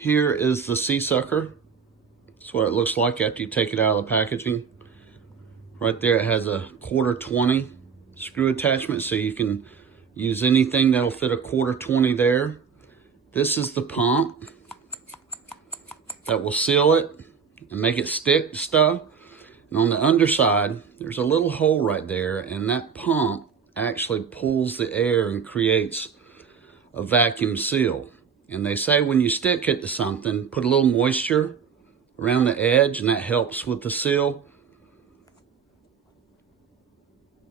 Here is the SeaSucker. That's what it looks like after you take it out of the packaging. Right there it has a 1/4-20 screw attachment, so you can use anything that'll fit a 1/4-20 there. This is the pump that will seal it and make it stick to stuff. And on the underside, there's a little hole right there, and that pump actually pulls the air and creates a vacuum seal. And they say when you stick it to something, put a little moisture around the edge, and that helps with the seal.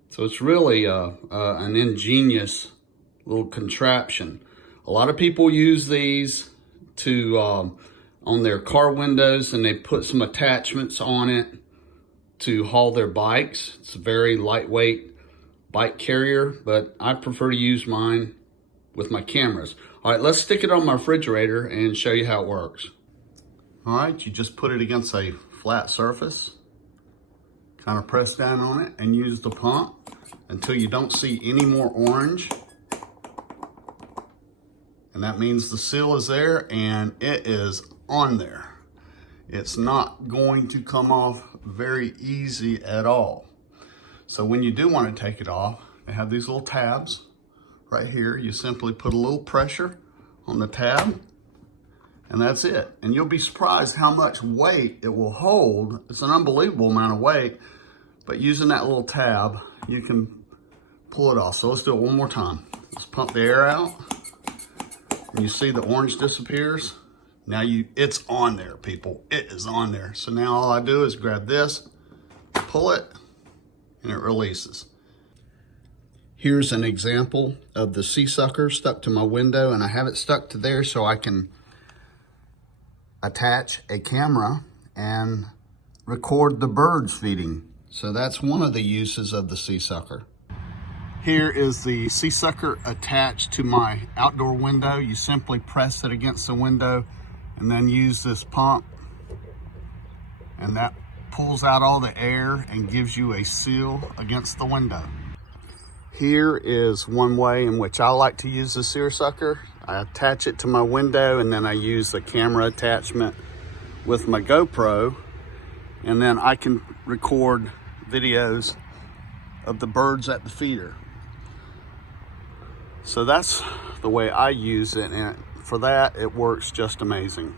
So it's really an ingenious little contraption. A lot of people use these to on their car windows, and they put some attachments on it to haul their bikes. It's a very lightweight bike carrier, but I prefer to use mine with my cameras. All right, let's stick it on my refrigerator and show you how it works. All right, you just put it against a flat surface, kind of press down on it and use the pump until you don't see any more orange. And that means the seal is there and it is on there. It's not going to come off very easy at all. So when you do want to take it off, they have these little tabs right here. You simply put a little pressure on the tab and that's it. And you'll be surprised how much weight it will hold. It's an unbelievable amount of weight, but using that little tab, you can pull it off. So let's do it one more time. Let's pump the air out and you see the orange disappears. Now it's on there, people. It is on there. So now all I do is grab this, pull it, and it releases. Here's an example of the SeaSucker stuck to my window, and I have it stuck to there so I can attach a camera and record the birds feeding. So that's one of the uses of the SeaSucker. Here is the SeaSucker attached to my outdoor window. You simply press it against the window and then use this pump, and that pulls out all the air and gives you a seal against the window. Here is one way in which I like to use the SeaSucker. I attach it to my window and then I use the camera attachment with my GoPro, and then I can record videos of the birds at the feeder. So that's the way I use it, and for that, it works just amazing.